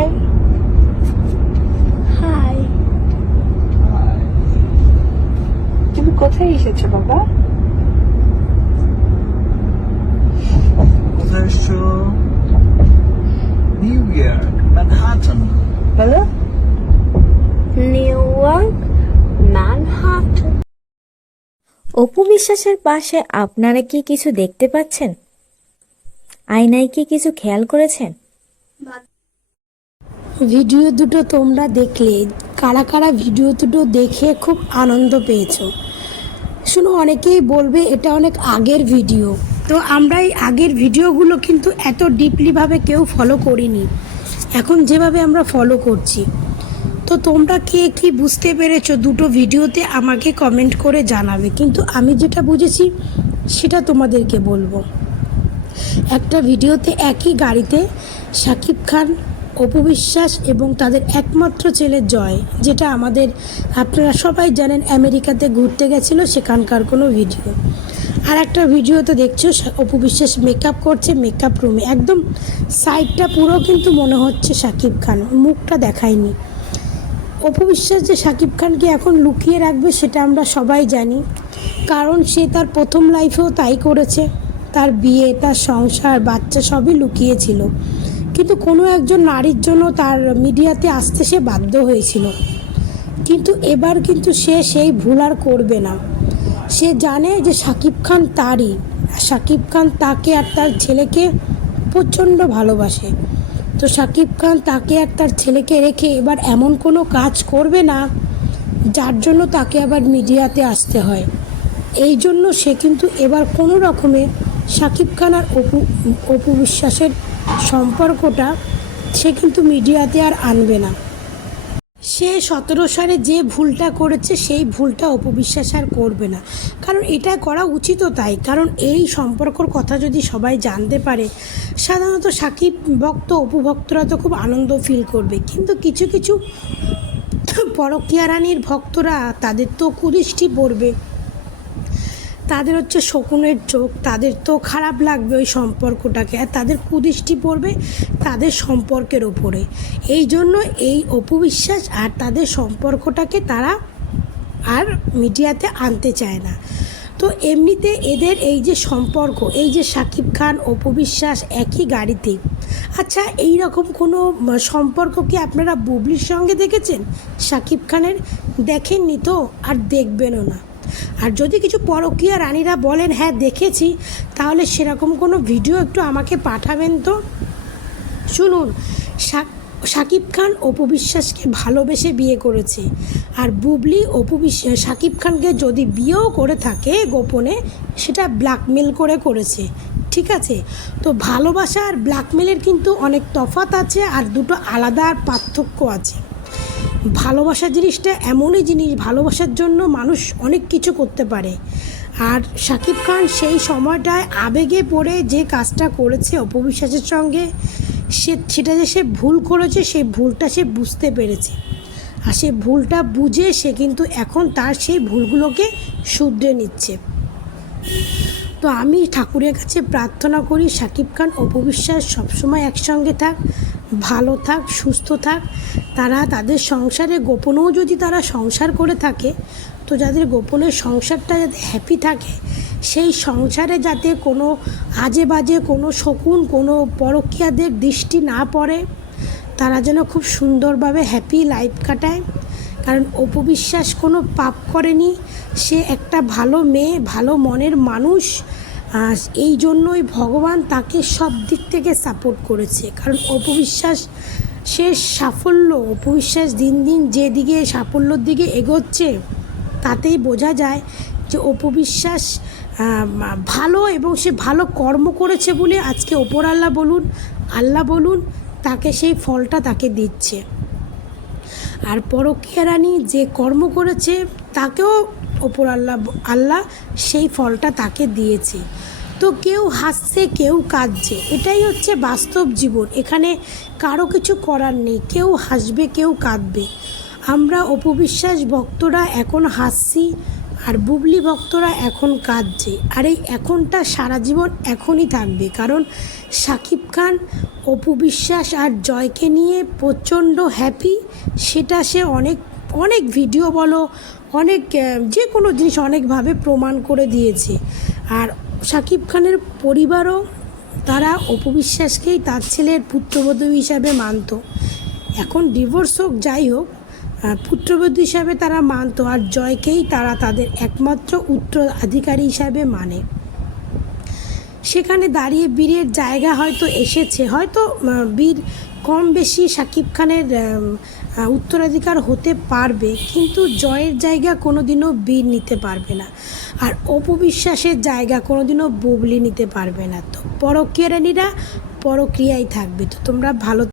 High high, তুমি কোথায় এসেছো বাবা? কোথায় এসছো? New York, Manhattan. বলো। New York, Manhattan. অপু বিশ্বাসের পাশে আপনারা কি কিছু দেখতে পাচ্ছেন? আয়নায় কি কিছু খেয়াল করেছেন? ভিডিও দুটো তোমরা দেখলে কারা কারা ভিডিও দুটো দেখে খুব আনন্দ পেয়েছো? শুনো, অনেকেই বলবে এটা অনেক আগের ভিডিও, তো আমরা এই আগের ভিডিওগুলো কিন্তু এত ডিপলিভাবে কেউ ফলো করিনি, এখন যেভাবে আমরা ফলো করছি। তো তোমরা কে কি বুঝতে পেরেছো দুটো ভিডিওতে আমাকে কমেন্ট করে জানাবে, কিন্তু আমি যেটা বুঝেছি সেটা তোমাদেরকে বলবো। একটা ভিডিওতে একই গাড়িতে শাকিব খান, অপু বিশ্বাস এবং তাদের একমাত্র ছেলে জয়, যেটা আমাদের আপনারা সবাই জানেন আমেরিকাতে ঘুরতে গেছিলো, সেখানকার কোনো ভিডিও। আর একটা ভিডিওতে দেখছো অপু বিশ্বাস মেকআপ করছে মেকআপ রুমে, একদম সাইডটা পুরো কিন্তু মনে হচ্ছে শাকিব খান, মুখটা দেখায়নি। অপু বিশ্বাস যে শাকিব খানকে এখন লুকিয়ে রাখবে সেটা আমরা সবাই জানি, কারণ সে তার প্রথম লাইফেও তাই করেছে। তার বিয়ে, তার সংসার, বাচ্চা সবই লুকিয়েছিল, কিন্তু কোনো একজন নারীর জন্য তার মিডিয়াতে আসতে সে বাধ্য হয়েছিল। কিন্তু এবার কিন্তু সে সেই ভুল আর করবে না। সে জানে যে শাকিব খান তারই, শাকিব খান তাকে আর তার ছেলেকে প্রচণ্ড ভালোবাসে। তো শাকিব খান তাকে আর তার ছেলেকে রেখে এবার এমন কোনো কাজ করবে না যার জন্য তাকে আবার মিডিয়াতে আসতে হয়। এই জন্য সে কিন্তু এবার কোনো রকমে শাকিব খান আর অপু বিশ্বাসের সম্পর্কটা সে কিন্তু মিডিয়াতে আর আনবে না। সে 17 সালে যে ভুলটা করেছে সেই ভুলটা অপু বিশ্বাস আর করবে না, কারণ এটা করা উচিতও তাই। কারণ এই সম্পর্কর কথা যদি সবাই জানতে পারে, সাধারণত শাকিব ভক্ত, অপু ভক্তরা তো খুব আনন্দ ফিল করবে, কিন্তু কিছু কিছু পরকীয়া রানীর ভক্তরা তাদের তো কুদৃষ্টি পড়বে, তাদের হচ্ছে শকুনের চোখ, তাদের তো খারাপ লাগবে ওই সম্পর্কটাকে, আর তাদের কুদৃষ্টি পড়বে তাদের সম্পর্কের ওপরে। এই জন্য এই অপু বিশ্বাস আর তাদের সম্পর্কটাকে তারা আর মিডিয়াতে আনতে চায় না। তো এমনিতে এদের এই যে সম্পর্ক, এই যে শাকিব খান, অপু বিশ্বাস একই গাড়িতে, আচ্ছা এই রকম কোনো সম্পর্ক কি আপনারা বুবলির সঙ্গে দেখেছেন? শাকিব খানের দেখেননি তো, আর দেখবেনও না। আর যদি কিছু পরকীয়া রানীরা বলেন হ্যাঁ দেখেছি, তাহলে সেরকম কোনো ভিডিও একটু আমাকে পাঠাবেন তো। শুনুন, শাকিব খান অপু বিশ্বাসকে ভালোবেসে বিয়ে করেছে, আর বুবলি অপু বিশ্বাস শাকিব খানকে যদি বিয়েও করে থাকে গোপনে, সেটা ব্ল্যাকমেল করে করেছে, ঠিক আছে? তো ভালোবাসা আর ব্ল্যাকমেলের কিন্তু অনেক তফাৎ আছে, আর দুটো আলাদা পার্থক্য আছে। ভালোবাসা জিনিসটা এমনই জিনিস, ভালোবাসার জন্য মানুষ অনেক কিছু করতে পারে। আর শাকিব খান সেই সময়টায় আবেগে পড়ে যে কাজটা করেছে অপু বিশ্বাসের সঙ্গে, সেটা যে সে ভুল করেছে, সেই ভুলটা সে বুঝতে পেরেছে, আর সে ভুলটা বুঝে সে কিন্তু এখন তার সেই ভুলগুলোকে শুধরে নিচ্ছে। তো আমি ঠাকুরের কাছে প্রার্থনা করি শাকিব খান অপু বিশ্বাস সবসময় একসঙ্গে থাক, ভালো থাক, সুস্থ থাক। তারা তাদের সংসারে গোপনেও যদি তারা সংসার করে থাকে, তো যাদের গোপনের সংসারটা যাতে হ্যাপি থাকে, সেই সংসারে যাতে কোনো আজে বাজে কোনো শকুন, কোনো পরকীয়াদের দৃষ্টি না পড়ে, তারা যেন খুব সুন্দরভাবে হ্যাপি লাইফ কাটায়। কারণ অপু বিশ্বাস কোনো পাপ করেনি, সে একটা ভালো মেয়ে, ভালো মনের মানুষ। এই জন্যই ভগবান তাকে সব দিক থেকে সাপোর্ট করেছে। কারণ অপু বিশ্বাস সে সাফল্য, অপু বিশ্বাস দিন দিন যেদিকে সাফল্যর দিকে এগোচ্ছে, তাতেই বোঝা যায় যে অপু বিশ্বাস ভালো, এবং সে ভালো কর্ম করেছে বলে আজকে ওপর আল্লাহ বলুন তাকে সেই ফলটা তাকে দিচ্ছে। আর পরকীয়া রানী যে কর্ম করেছে তাকেও ওপর আল্লাহ সেই ফলটা তাকে দিয়েছে। তো কেউ হাসছে, কেউ কাঁদছে, এটাই হচ্ছে বাস্তব জীবন। এখানে কারো কিছু করার নেই, কেউ হাসবে, কেউ কাঁদবে। আমরা অপু বিশ্বাস ভক্তরা এখন হাসছি, আর বুবলি ভক্তরা এখন কাঁদছে, আর এই এখনটা সারা জীবন এখনই থাকবে। কারণ শাকিব খান, অপু বিশ্বাস আর জয়কে নিয়ে প্রচণ্ড হ্যাপি। সেটা সে অনেক অনেক ভিডিও বলো, অনেক যে কোনো জিনিস অনেকভাবে প্রমাণ করে দিয়েছে। আর শাকিব খানের পরিবারও তারা অপু বিশ্বাসকেই তার ছেলের পুত্রবধূ হিসাবে মানত। এখন ডিভোর্স হোক যাই হোক, পুত্রবধূ হিসাবে তারা মানত, আর জয়কেই তারা তাদের একমাত্র উত্তরাধিকারী হিসাবে মানে। সেখানে দাঁড়িয়ে বীরের জায়গা হয়তো এসেছে, হয়তো বীর কম বেশি শাকিব খানের উত্তরাধিকার হতে পারবে, কিন্তু জয়ের জায়গা কোনোদিনও বীর নিতে পারবে না, আর অপু বিশ্বাসের জায়গা কোনোদিনও বুবলি নিতে পারবে না। তো পরকীয়ারানীরা পরক্রিয়ায় থাকবে। তো তোমরা ভালো